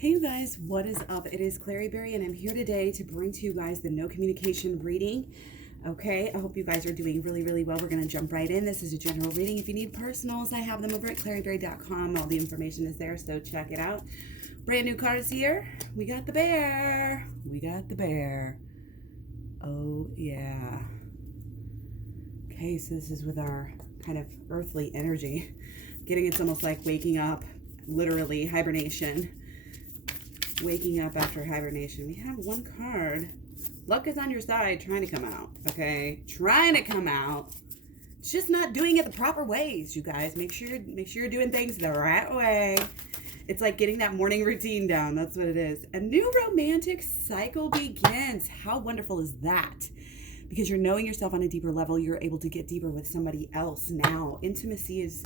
Hey you guys, what is up? It is KlaireeBerry and I'm here today to bring to you guys the no communication reading. Okay, I hope you guys are doing really well. We're going to jump right in. This is a general reading. If you need personals, I have them over at KlaireeBerry.com. All the information is there, so check it out. Brand new cards here. We got the bear. Oh yeah. Okay, so this is with our kind of earthly energy. It's almost like waking up, literally hibernation. Waking up after hibernation. We have one card. Luck is on your side, trying to come out. Okay, trying to come out. It's just not doing it the proper ways, you guys. Make sure you're doing things the right way. It's like getting that morning routine down. That's what it is. A new romantic cycle begins. How wonderful is that? Because you're knowing yourself on a deeper level. You're able to get deeper with somebody else now. Intimacy is,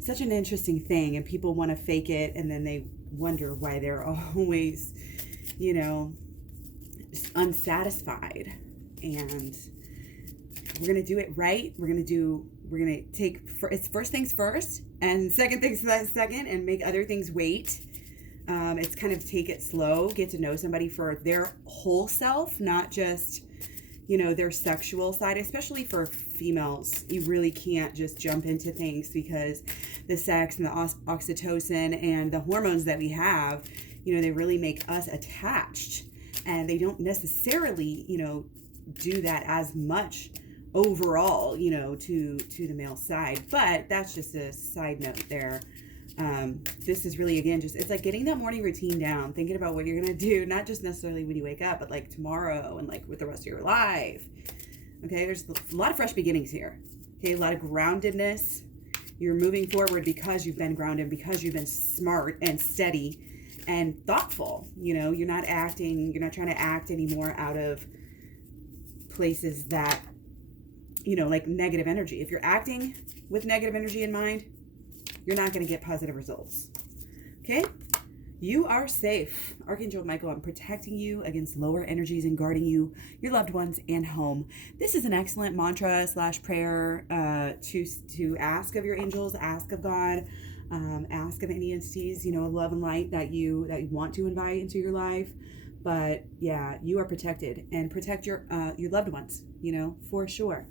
such an interesting thing, and people want to fake it, and then they wonder why they're always, unsatisfied. And we're going to do it right. We're going to take, it's first things first and second things second, and make other things wait. It's kind of take it slow, get to know somebody for their whole self, not just, their sexual side. Especially for females, you really can't just jump into things, because the sex and the oxytocin and the hormones that we have, they really make us attached, and they don't necessarily, do that as much overall, to the male side. But that's just a side note there. This is really, again, it's like getting that morning routine down, thinking about what you're going to do, not just necessarily when you wake up, but like tomorrow and like with the rest of your life. Okay, there's a lot of fresh beginnings here. Okay, a lot of groundedness. You're moving forward because you've been grounded, because you've been smart and steady and thoughtful. You're not trying to act anymore out of places that, like negative energy. If you're acting with negative energy in mind, you're not going to get positive results. Okay? You are safe. Archangel Michael, I'm protecting you against lower energies and guarding you, your loved ones, and home. This is an excellent mantra / prayer to ask of your angels, ask of God, ask of any entities, of love and light that you want to invite into your life. But yeah, you are protected, and protect your loved ones, for sure.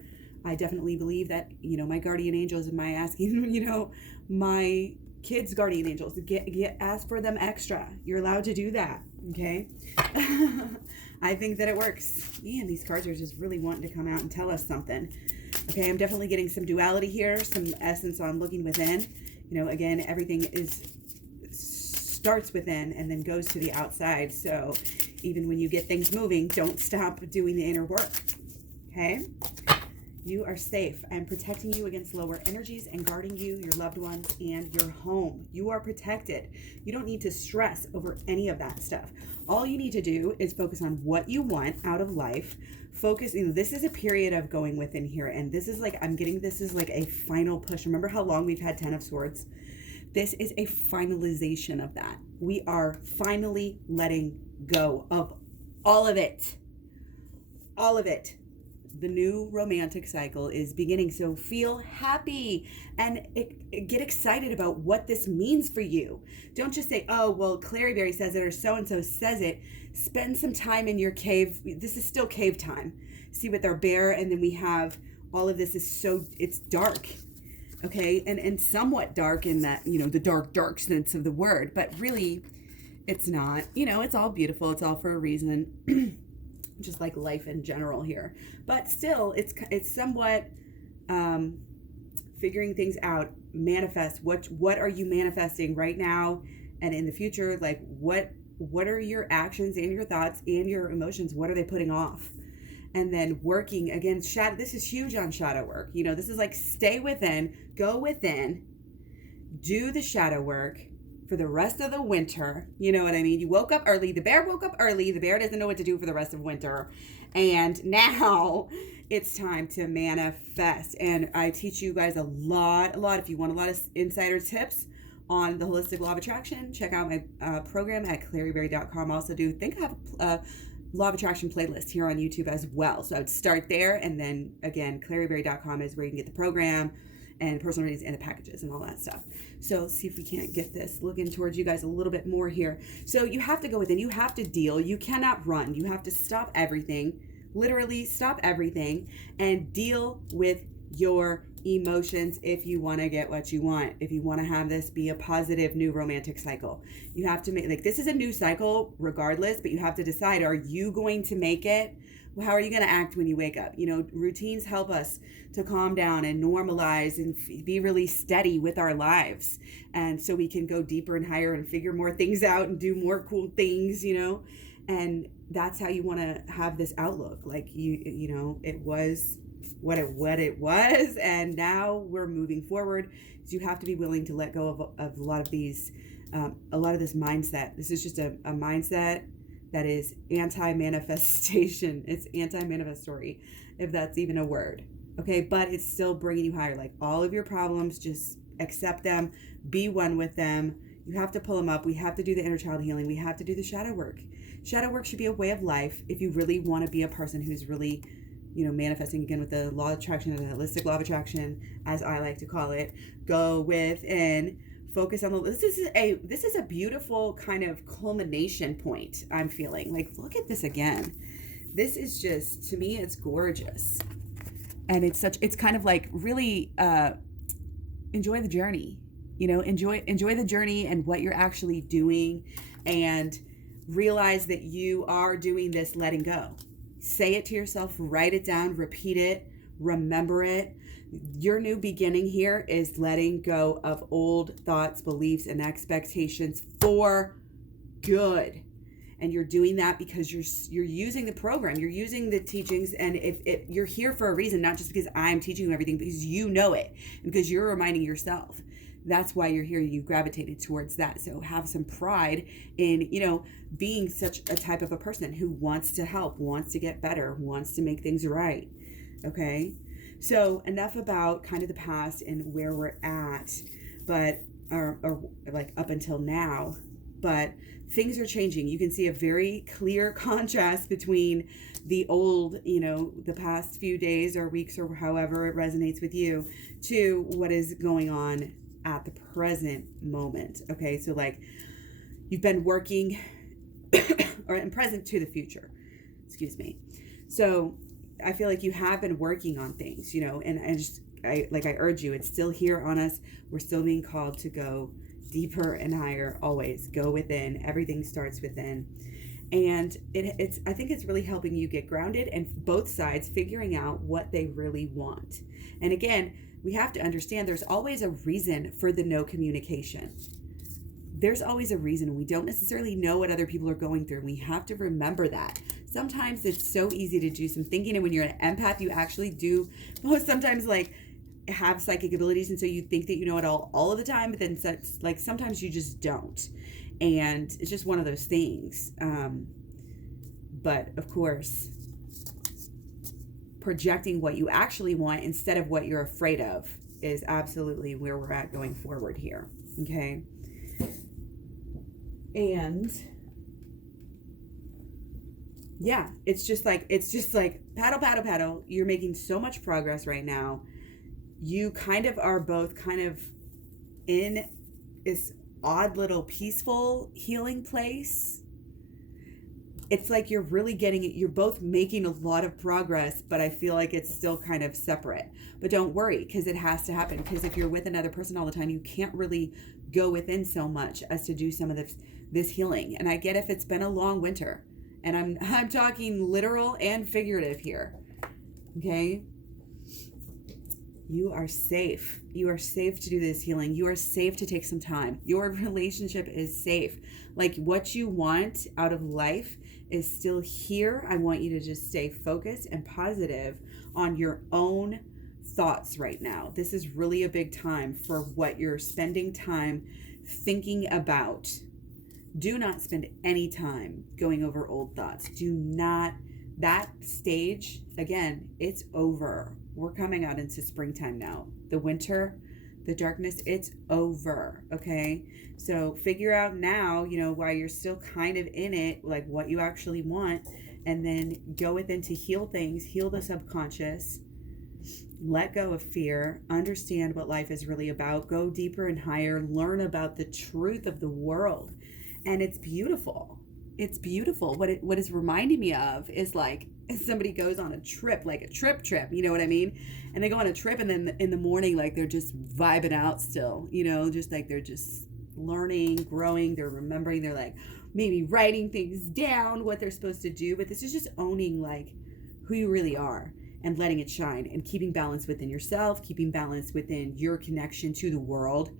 I definitely believe that, my guardian angels, and my asking, my kids' guardian angels, ask for them extra. You're allowed to do that, okay? I think that it works. Man, these cards are just really wanting to come out and tell us something. Okay, I'm definitely getting some duality here, some essence on looking within. Again, everything starts within and then goes to the outside. So even when you get things moving, don't stop doing the inner work, okay? You are safe. I'm protecting you against lower energies and guarding you, your loved ones, and your home. You are protected. You don't need to stress over any of that stuff. All you need to do is focus on what you want out of life. Focus, this is a period of going within here, and this is like, this is like a final push. Remember how long we've had 10 of Swords? This is a finalization of that. We are finally letting go of all of it. All of it. The new romantic cycle is beginning. So feel happy and get excited about what this means for you. Don't just say, oh, well, KlaireeBerry says it or so-and-so says it. Spend some time in your cave. This is still cave time. See, with our bear, and then we have all of this it's dark. Okay. And somewhat dark in that, the dark sense of the word, but really it's not, it's all beautiful. It's all for a reason. Just like life in general here, but still it's somewhat figuring things out. Manifest what are you manifesting right now and in the future? Like what are your actions and your thoughts and your emotions? What are they putting off? And then working against shadow. This is huge on shadow work. This is like stay within, go within, do the shadow work for the rest of the winter. You know what I mean? You woke up early. The bear woke up early. The bear doesn't know what to do for the rest of winter. And now it's time to manifest. And I teach you guys a lot. If you want a lot of insider tips on the holistic law of attraction, check out my program at KlaireeBerry.com. I also think I have a law of attraction playlist here on YouTube as well. So I would start there. And then again, KlaireeBerry.com is where you can get the program and personal readings and the packages and all that stuff. So let's see if we can't get this looking towards you guys a little bit more here. So you have to go within, you have to deal, you cannot run, you have to stop everything, literally stop everything and deal with your emotions if you want to get what you want. If you want to have this be a positive new romantic cycle, you have to make, like, this is a new cycle regardless, but you have to decide, are you going to make it? How are you going to act when you wake up? You know, routines help us to calm down and normalize and be really steady with our lives. And so we can go deeper and higher and figure more things out and do more cool things, you know, and that's how you want to have this outlook. Like you know, it was what it was, and now we're moving forward. So you have to be willing to let go of a lot of these, a lot of this mindset. This is just a mindset that is anti-manifestation. It's anti-manifestory, if that's even a word. Okay, but it's still bringing you higher. Like, all of your problems, just accept them, be one with them. You have to pull them up. We have to do the inner child healing. We have to do the shadow work. Shadow work should be a way of life if you really want to be a person who's really, you know, manifesting, again, with the law of attraction, the holistic law of attraction, as I like to call it. Go within, focus on the, this is a beautiful kind of culmination point. I'm feeling like, look at this again. This is just, to me, it's gorgeous. And it's kind of like, really enjoy the journey, you know, enjoy the journey and what you're actually doing, and realize that you are doing this letting go. Say it to yourself, write it down, repeat it, remember it. Your new beginning here is letting go of old thoughts, beliefs, and expectations for good. And you're doing that because you're using the program, you're using the teachings, and if you're here for a reason, not just because I'm teaching you everything, because you know it, and because you're reminding yourself. That's why you're here. You gravitated towards that. So have some pride in, you know, being such a type of a person who wants to help, wants to get better, wants to make things right. Okay. So enough about kind of the past and where we're at, but, or like up until now, but things are changing. You can see a very clear contrast between the old, you know, the past few days or weeks or however it resonates with you, to what is going on at the present moment. Okay, so like, you've been working or in present to the future, excuse me. So I feel like you have been working on things, you know, and I urge you, it's still here on us. We're still being called to go deeper and higher. Always go within. Everything starts within. And I think it's really helping you get grounded, and both sides figuring out what they really want. And again, we have to understand there's always a reason for the no communication. There's always a reason. We don't necessarily know what other people are going through. We have to remember that. Sometimes it's so easy to do some thinking, and when you're an empath, you actually do sometimes like have psychic abilities, and so you think that you know it all of the time, but then like sometimes you just don't. And it's just one of those things. But of course, projecting what you actually want instead of what you're afraid of is absolutely where we're at going forward here. Okay. And yeah, it's just like paddle. You're making so much progress right now. You kind of are both kind of in this odd little peaceful healing place. It's like you're really getting it. You're both making a lot of progress, but I feel like it's still kind of separate. But don't worry, because it has to happen. Because if you're with another person all the time, you can't really go within so much as to do some of this healing. And I get if it's been a long winter, and I'm talking literal and figurative here. Okay? You are safe. You are safe to do this healing. You are safe to take some time. Your relationship is safe. Like, what you want out of life is still here. I want you to just stay focused and positive on your own thoughts right now. This is really a big time for what you're spending time thinking about. Do not spend any time going over old thoughts. Do not. That stage, again, it's over. We're coming out into springtime now. The winter, the darkness, it's over. Okay. So figure out now, you know, while you're still kind of in it, like what you actually want, and then go within to heal things, heal the subconscious, let go of fear, understand what life is really about, go deeper and higher, learn about the truth of the world. And it's beautiful. It's beautiful. What it's reminding me of is like somebody goes on a trip, like a trip, you know what I mean? And they go on a trip, and then in the morning, like they're just vibing out still, you know, just like they're just learning, growing, they're remembering, they're like maybe writing things down, what they're supposed to do. But this is just owning like who you really are and letting it shine and keeping balance within yourself, keeping balance within your connection to the world.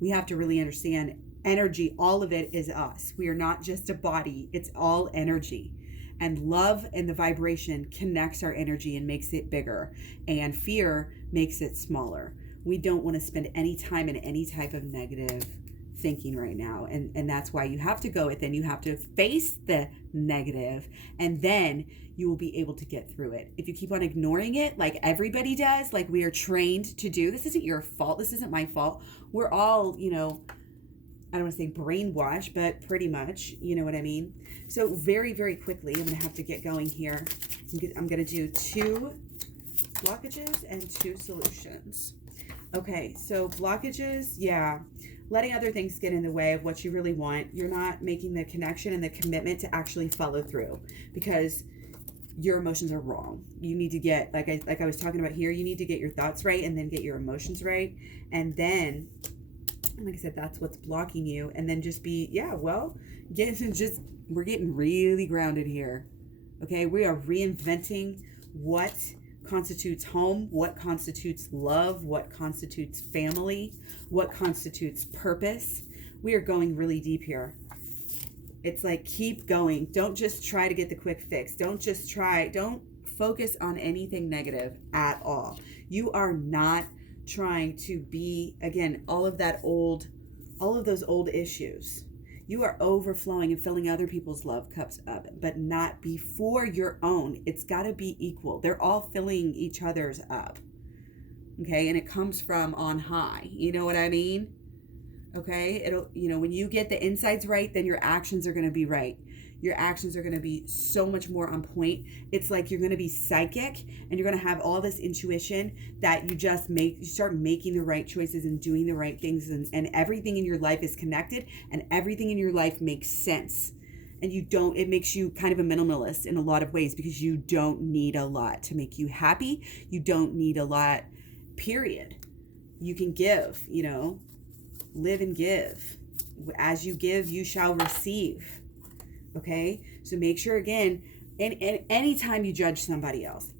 We have to really understand energy. All of it is us. We are not just a body. It's all energy. And love and the vibration connects our energy and makes it bigger. And fear makes it smaller. We don't want to spend any time in any type of negative thinking right now. And that's why you have to go within. You have to face the negative, and then you will be able to get through it. If you keep on ignoring it, like everybody does, like we are trained to do, this isn't your fault. This isn't my fault. We're all, you know, I don't want to say brainwashed, but pretty much, you know what I mean? So very, very quickly, I'm going to have to get going here. I'm going to do 2 blockages and 2 solutions. Okay, so blockages, yeah. Letting other things get in the way of what you really want. You're not making the connection and the commitment to actually follow through because your emotions are wrong. You need to get, like I was talking about here, you need to get your thoughts right and then get your emotions right. And then, like I said, that's what's blocking you. And then just be, we're getting really grounded here. Okay, we are reinventing what constitutes home, what constitutes love, what constitutes family, what constitutes purpose. We are going really deep here. It's like, keep going. Don't just try to get the quick fix. Don't focus on anything negative at all. You are not trying to be, again, all of those old issues. You are overflowing and filling other people's love cups up, but not before your own. It's got to be equal. They're all filling each other's up. Okay. And it comes from on high. You know what I mean? Okay. When you get the insides right, then your actions are going to be right. Your actions are going to be so much more on point. It's like you're going to be psychic and you're going to have all this intuition that you start making the right choices and doing the right things, and everything in your life is connected and everything in your life makes sense. And it makes you kind of a minimalist in a lot of ways because you don't need a lot to make you happy. You don't need a lot, period. You can give, live and give. As you give, you shall receive. Okay, so make sure, again, and anytime you judge somebody else,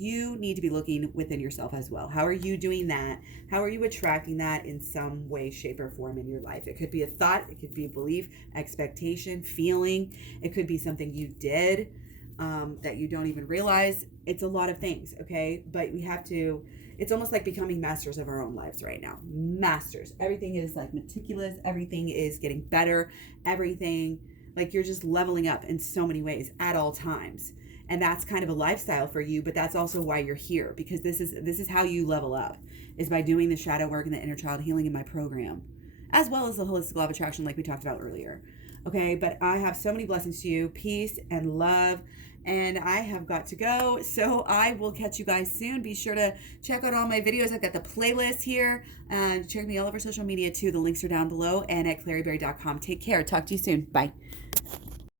you need to be looking within yourself as well. How are you doing that? How are you attracting that in some way, shape, or form in your life? It could be a thought, it could be a belief, expectation, feeling. It could be something you did that you don't even realize. It's a lot of things, okay? But it's almost like becoming masters of our own lives right now. Masters. Everything is like meticulous. Everything is getting better. Everything, like you're just leveling up in so many ways at all times. And that's kind of a lifestyle for you, but that's also why you're here, because this is how you level up, is by doing the shadow work and the inner child healing in my program, as well as the holistic law of attraction like we talked about earlier. Okay, but I have so many blessings to you, peace and love. And I have got to go, so I will catch you guys soon. Be sure to check out all my videos. I've got the playlist here. Check me all over social media too. The links are down below and at KlaireeBerry.com. Take care. Talk to you soon. Bye.